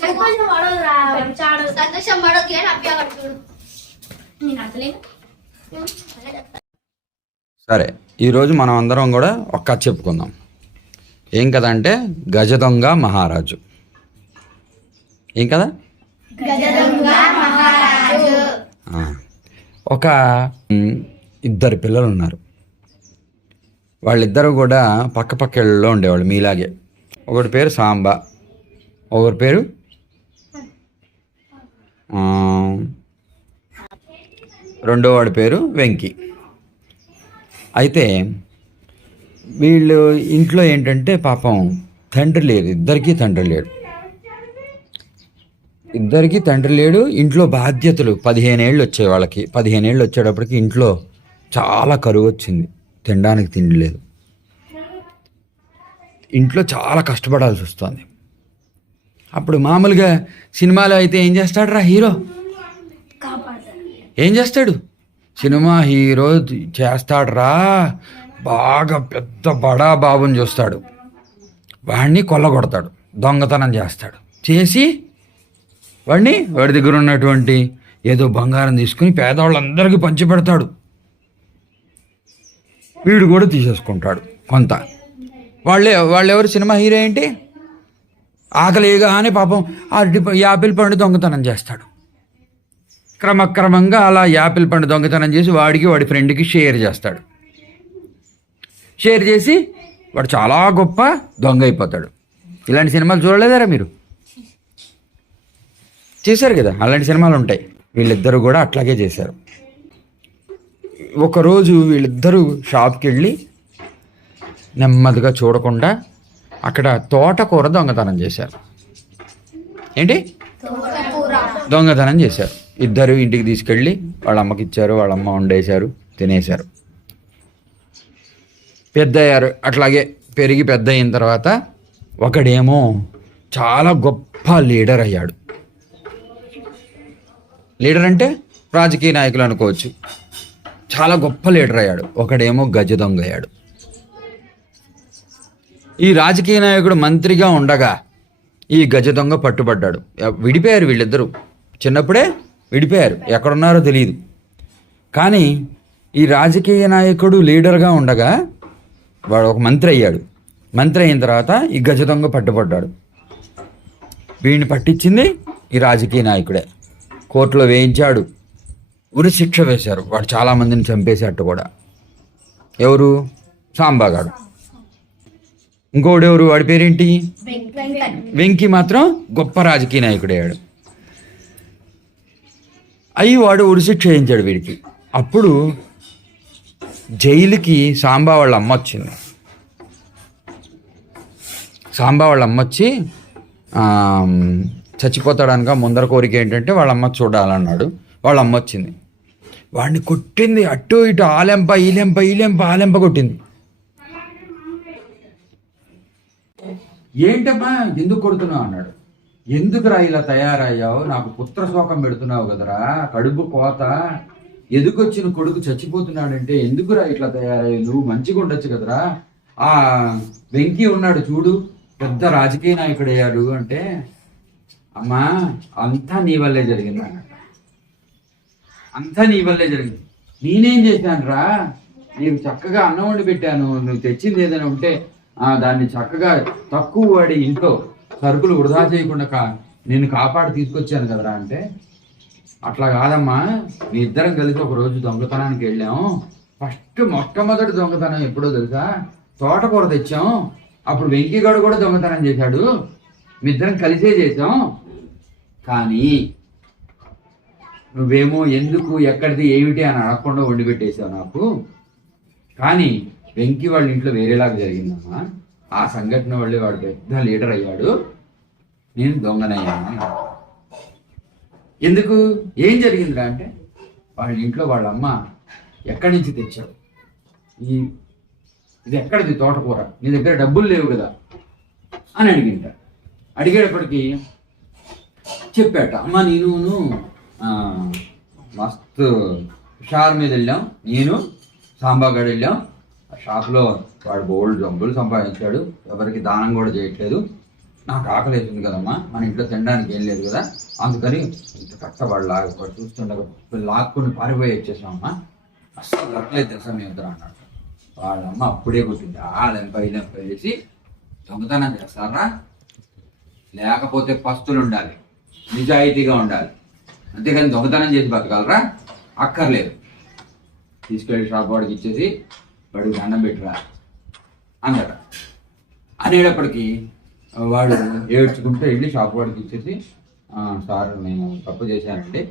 సంతోషం పడదురా చాడు సంతోషం పడదు నేను అర్థలేదు సరే ఈరోజు మనం అందరం కూడా ఒక కథ చెప్పుకుందాం. ఏం కథ అంటే గజ దొంగ మహారాజు. ఏం కదా ఒక ఇద్దరు పిల్లలు ఉన్నారు. వాళ్ళిద్దరూ కూడా పక్క పక్క ఇళ్ళలో ఉండేవాళ్ళు మీలాగే. ఒకటి పేరు సాంబ ఒకరి పేరు ఆ, రెండో వాడి పేరు వెంకీ. అయితే వీళ్ళు ఇంట్లో ఏంటంటే పాపం తండ్రి లేడు ఇద్దరికీ తండ్రి లేడు. ఇద్దరికీ తండ్రి లేడు ఇంట్లో బాధ్యతలు పదిహేను ఏళ్ళు వచ్చాయి వాళ్ళకి. పదిహేను ఏళ్ళు వచ్చేటప్పటికి ఇంట్లో చాలా కరువు వచ్చింది తినడానికి తిండి లేదు. ఇంట్లో చాలా కష్టపడాల్సి వస్తుంది. అప్పుడు మామూలుగా సినిమాలో అయితే ఏం చేస్తాడు రా హీరో? ఏం చేస్తాడు? సినిమా హీరో చేస్తాడురా. బాగా పెద్ద బడా బాబుని చూస్తాడు. వాడిని కొల్లగొడతాడు. దొంగతనం చేస్తాడు. చేసి వాడిని వాడి దగ్గర ఉన్నటువంటి ఏదో బంగారం తీసుకుని పేదవాళ్ళందరికీ పంచిపెడతాడు వీడు కూడా తీసేసుకుంటాడు. కొంత. వాళ్ళే వాళ్ళెవరు సినిమా హీరో ఏంటి? ఆకలిగానే పాపం అరటి యాపిల్ పండు దొంగతనం చేస్తాడు. క్రమక్రమంగా అలా యాపిల్ పండు దొంగతనం చేసి వాడికి వాడి ఫ్రెండ్కి షేర్ చేస్తాడు. షేర్ చేసి వాడు చాలా గొప్ప దొంగ అయిపోతాడు. ఇలాంటి సినిమాలు చూడలేదారా మీరు? చేశారు కదా అలాంటి సినిమాలు ఉంటాయి. వీళ్ళిద్దరూ కూడా అట్లాగే చేశారు. ఒకరోజు వీళ్ళిద్దరూ షాప్కి వెళ్ళి నెమ్మదిగా చూడకుండా అక్కడ తోటకూర దొంగతనం చేశారు. ఏంటి? దొంగతనం చేశారు. ఇద్దరు ఇంటికి తీసుకెళ్ళి వాళ్ళ అమ్మకి ఇచ్చారు వాళ్ళ అమ్మ వండేశారు తినేశారు. పెద్ద అయ్యారు అట్లాగే పెరిగి పెద్ద అయిన తర్వాత ఒకడేమో చాలా గొప్ప లీడర్ అయ్యాడు. లీడర్ అంటే రాజకీయ నాయకులు అనుకోవచ్చు. చాలా గొప్ప లీడర్ అయ్యాడు. ఒకడేమో గజ దొంగ అయ్యాడు. ఈ రాజకీయ నాయకుడు మంత్రిగా ఉండగా ఈ గజ దొంగ పట్టుబడ్డాడు. విడిపోయారు వీళ్ళిద్దరూ. చిన్నప్పుడే విడిపోయారు. ఎక్కడున్నారో తెలియదు కానీ ఈ రాజకీయ నాయకుడు లీడర్గా ఉండగా వాడు ఒక మంత్రి అయ్యాడు. మంత్రి అయిన తర్వాత ఈ గజ దొంగ పట్టుబడ్డాడు. వీడిని పట్టించింది ఈ రాజకీయ నాయకుడే. కోర్టులో వేయించాడు. ఉరి శిక్ష వేశారు. వాడు చాలామందిని చంపేసేట్టు కూడా. ఎవరు? సాంబాగాడు. ఇంకోడు ఎవరు వాడి పేరేంటి? వెంకీ మాత్రం గొప్ప రాజకీయ నాయకుడయ్యాడు అయ్యి వాడు ఉరిశిక్ష వేయించాడు వీడికి. అప్పుడు జైలుకి సాంబా వాళ్ళ అమ్మ వచ్చింది. సాంబా వాళ్ళ అమ్మ వచ్చి చచ్చిపోతాడనక ముందర కోరిక ఏంటంటే వాళ్ళ అమ్మ చూడాలన్నాడు. వాళ్ళ అమ్మ వచ్చింది. వాడిని కొట్టింది అటు ఇటు ఆలెంప ఈలెంప ఈలెంప ఆలెంప కొట్టింది. ఏంటమ్మా ఎందుకు కొడుతున్నావు అన్నాడు. ఎందుకురా ఇలా తయారయ్యావు? నాకు పుత్ర శోకం పెడుతున్నావు కదరా కడుపు కోత. ఎదుకొచ్చిన కొడుకు చచ్చిపోతున్నాడంటే ఎందుకురా ఇట్లా తయారయ్యావు? నువ్వు మంచిగా ఉండొచ్చు కదరా. ఆ వెంకీ ఉన్నాడు చూడు పెద్ద రాజకీయ నాయకుడు అయ్యాడు అంటే అమ్మా అంతా నీ వల్లే జరిగింది? అంతా నీ వల్లే జరిగింది. నేనేం చేశాను రా నీకు చక్కగా అన్నం వండి పెట్టాను నువ్వు తెచ్చింది ఏదైనా ఉంటే దాన్ని చక్కగా తక్కువ వాడి ఇంట్లో సరుకులు వృధా చేయకుండా కా నిన్ను కాపాడి తీసుకొచ్చాను కదరా అంటే అట్లా కాదమ్మా మీ ఇద్దరం కలిసి ఒక రోజు దొంగతనానికి వెళ్ళాము ఫస్ట్ మొట్టమొదటి దొంగతనం ఎప్పుడో తెలుసా? తోటకూర తెచ్చాం. అప్పుడు వెంకీగాడు కూడా దొంగతనం చేశాడు. మీ ఇద్దరం కలిసే చేసాం కానీ నువ్వేమో ఎందుకు ఎక్కడిది ఏమిటి అని అడగకుండా వండి పెట్టేశావు నాకు. కానీ వెంకీ వాళ్ళ ఇంట్లో వేరేలాగా జరిగిందమ్మా. ఆ సంఘటన వల్లే వాడు పెద్ద లీడర్ అయ్యాడు. నేను దొంగనయ్యాను ఎందుకు? ఏం జరిగిందిరా అంటే వాళ్ళ ఇంట్లో వాళ్ళ అమ్మ ఎక్కడి నుంచి తెచ్చావు? ఈ ఇది ఎక్కడిది తోటకూర? నీ దగ్గర డబ్బులు లేవు కదా? అని అడిగింట. అడిగేటప్పటికి చెప్పాట అమ్మ నేను మస్తు హుషార్ మీద వెళ్ళాం. నేను సాంబాగడ్ వెళ్ళాం. షాప్లో వాడు బోల్డ్ జబ్బులు సంపాదించాడు. ఎవరికి దానం కూడా చేయట్లేదు. నాకు ఆకలి అవుతుంది కదమ్మా. మన ఇంట్లో తినడానికి ఏం లేదు కదా. అందుకని ఇంత కష్టపడి లాగా చూస్తుండగా లాక్కుని పారిపోయి వచ్చేసామమ్మా. అస్సలు దొరకలేదు తెలుసా మీ ఇద్దరు అన్నాడు. వాళ్ళమ్మ అప్పుడే కొట్టింది ఆ లెంపై వేసి దొంగతనం చేస్తారా? లేకపోతే పస్తులు ఉండాలి. నిజాయితీగా ఉండాలి. అంతేకాని దొంగతనం చేసి బతకాలరా? అక్కర్లేదు. తీసుకెళ్ళి షాప్ వాడికి ఇచ్చేసి వాడు దండం పెట్టరా అందట అనేటప్పటికీ వాడు ఏడ్చుకుంటూ వెళ్ళి షాప్ వాడికి ఇచ్చేసి సార్ నేను తప్పు చేశానండి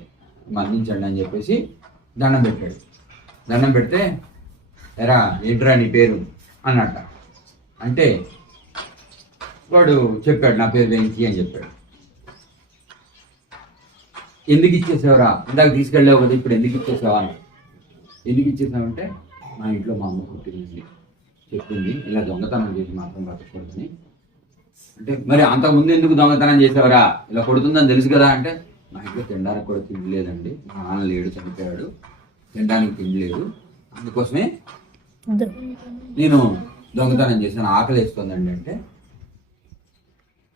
మన్నించండి అని చెప్పేసి దండం పెట్టాడు. దండం పెడితే ఎరా ఏంట్రా నీ పేరు? అన్నట్ట. అంటే వాడు చెప్పాడు నా పేరు వెంకీ అని చెప్పాడు. ఎందుకు ఇచ్చేసావురా? ఇందాక తీసుకెళ్ళావు కదా ఇప్పుడు ఎందుకు ఇచ్చేసావా? అని ఎందుకు ఇచ్చేసావంటే మా ఇంట్లో మా అమ్మ పుట్టింది చెప్పింది. ఇలా దొంగతనం చేసి మాత్రం బతకూడదని అంటే మరి అంతకుముందు ఎందుకు దొంగతనం చేసావురా? ఇలా కొడుతుందని తెలుసు కదా అంటే మా ఇంట్లో తినడానికి కూడా తిండి లేదండి. మా నాన్న లేడు చనిపోయాడు. తినడానికి తిండి లేదు. అందుకోసమే నేను దొంగతనం చేశాను. ఆకలి వేస్తుందండి అంటే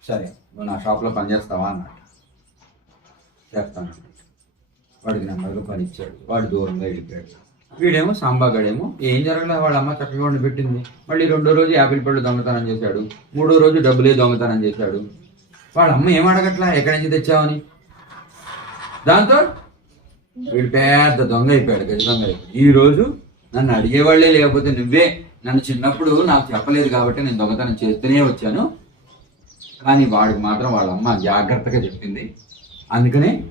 సరే నువ్వు నా షాప్లో పని చేస్తావా అన్నాడు చేస్తాను వాడికి నెమ్మదిగా పని ఇచ్చాడు. వాడు దూరంగా వెళ్ళిపోయాడు. వీడేమో సాంబాగాడేమో ఏం జరగలేదు వాళ్ళ అమ్మ చక్కగా ఉండి పెట్టింది. మళ్ళీ రెండో రోజు యాపిల్ పళ్ళు దొంగతనం చేశాడు. మూడో రోజు డబ్బులే దొంగతనం చేశాడు. వాళ్ళ అమ్మ ఏం అడగట్లా? ఎక్కడి నుంచి తెచ్చావని? దాంతో వీడు పెద్ద దొంగ అయిపోయాడు గజ దొంగ అయిపోయాడు. ఈ రోజు నన్ను అడిగేవాళ్ళే లేకపోతే నువ్వే. నన్ను చిన్నప్పుడు నాకు చెప్పలేదు కాబట్టి నేను దొంగతనం చేస్తూనే వచ్చాను. కానీ వాడికి మాత్రం వాళ్ళ అమ్మ జాగ్రత్తగా చెప్పింది. అందుకనే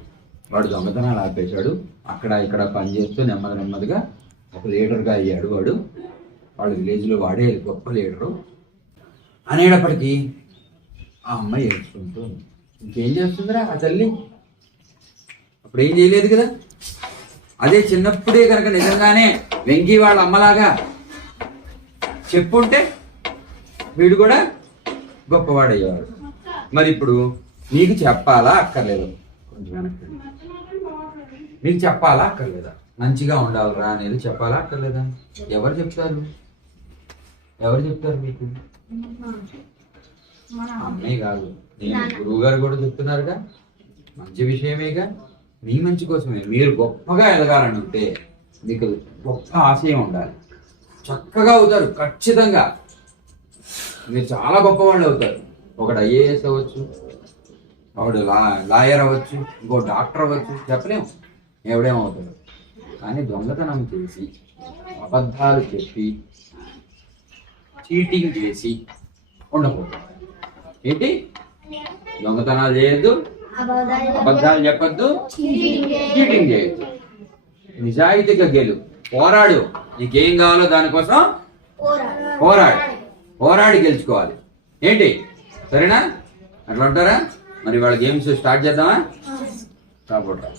వాడు దొంగతనాలు ఆపేశాడు. అక్కడ ఇక్కడ పని చేస్తూ నెమ్మది నెమ్మదిగా ఒక లీడర్గా అయ్యాడు వాడు. వాళ్ళ విలేజ్లో వాడే గొప్ప లీడరు అనేటప్పటికీ ఆ అమ్మాయి ఏడ్చుకుంటూ ఇంకేం చేస్తుందిరా ఆ తల్లి? అప్పుడు ఏం చేయలేదు కదా? అదే చిన్నప్పుడే కనుక నిజంగానే వెంకీ వాళ్ళ అమ్మలాగా చెప్పుంటే వీడు కూడా గొప్పవాడయ్యేవాడు. మరి ఇప్పుడు నీకు చెప్పాలా అక్కర్లేదు? కొంచెం వెనక్కి నీకు చెప్పాలా అక్కర్లేదా? మంచిగా ఉండాలిరా అనేది చెప్పాలా? అక్కర్లేదా? ఎవరు చెప్తారు? ఎవరు చెప్తారు మీకు? అమ్మాయి కాదు. నేను గురువు గారు కూడా చెప్తున్నారుగా. మంచి విషయమేగా. మీ మంచి కోసమే. మీరు గొప్పగా ఎదగాలని ఉంటే మీకు గొప్ప ఆశయం ఉండాలి. చక్కగా అవుతారు ఖచ్చితంగా. మీరు చాలా గొప్పవాళ్ళు అవుతారు. ఒకడు ఐఏఎస్ అవ్వచ్చు ఒకడు లా లాయర్ అవ్వచ్చు ఇంకో డాక్టర్ అవ్వచ్చు చెప్పలేము. ఎవడేమవుతాడు? కానీ దొంగతనం చేసి అబద్ధాలు చెప్పి చీటింగ్ చేసి ఉండకూడదు. ఏంటి? దొంగతనాలు చేయొద్దు అబద్ధాలు చెప్పొద్దు చీటింగ్ చేయొద్దు. నిజాయితీగా గెలు. పోరాడు. నీకేం కావాలో దానికోసం పోరాడు. పోరాడి గెలుచుకోవాలి. ఏంటి? సరేనా? అట్లా ఉంటారా? మరి వాళ్ళ గేమ్స్ స్టార్ట్ చేద్దామా? రాబోట్రా